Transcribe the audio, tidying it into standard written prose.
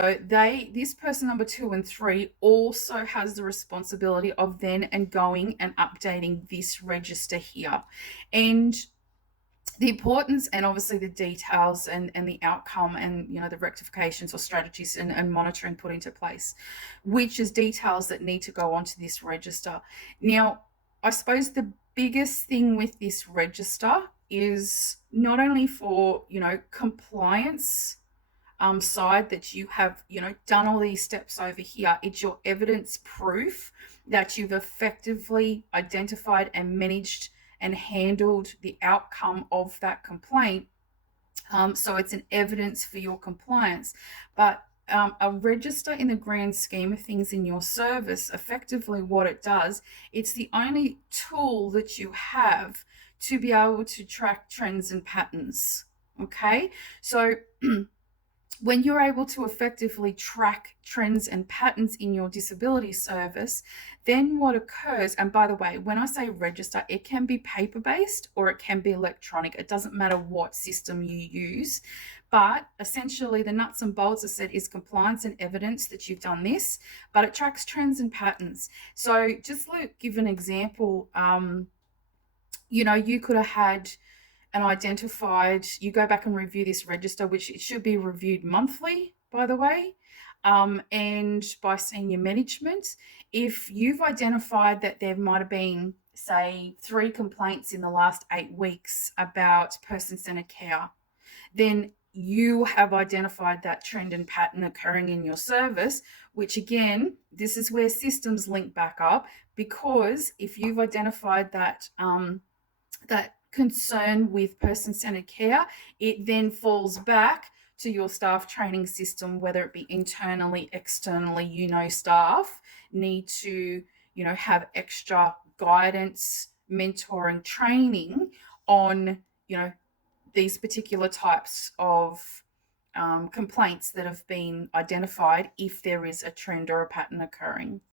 So this person number 2 and 3 also has the responsibility of then and going and updating this register here. And the importance and obviously the details and the outcome and the rectifications or strategies and monitoring put into place, which is details that need to go onto this register. Now, I suppose the biggest thing with this register is not only for compliance side that you have done all these steps over here. It's your evidence proof that you've effectively identified and managed and handled the outcome of that complaint. So it's an evidence for your compliance. But a register, in the grand scheme of things in your service, effectively what it does, it's the only tool that you have to be able to track trends and patterns. Okay, so when you're able to effectively track trends and patterns in your disability service, then what occurs, and by the way, when I say register, it can be paper-based or it can be electronic. It doesn't matter what system you use. But essentially, the nuts and bolts, as I said, is compliance and evidence that you've done this, but it tracks trends and patterns. So just give an example. You could have had and identified, you go back and review this register, which it should be reviewed monthly, by the way, and by senior management. If you've identified that there might have been, say, 3 complaints in the last 8 weeks about person-centered care, then you have identified that trend and pattern occurring in your service, which again, this is where systems link back up, because if you've identified that concern with person-centered care, it then falls back to your staff training system, whether it be internally, externally. Staff need to, have extra guidance, mentoring, training on, these particular types of complaints that have been identified if there is a trend or a pattern occurring.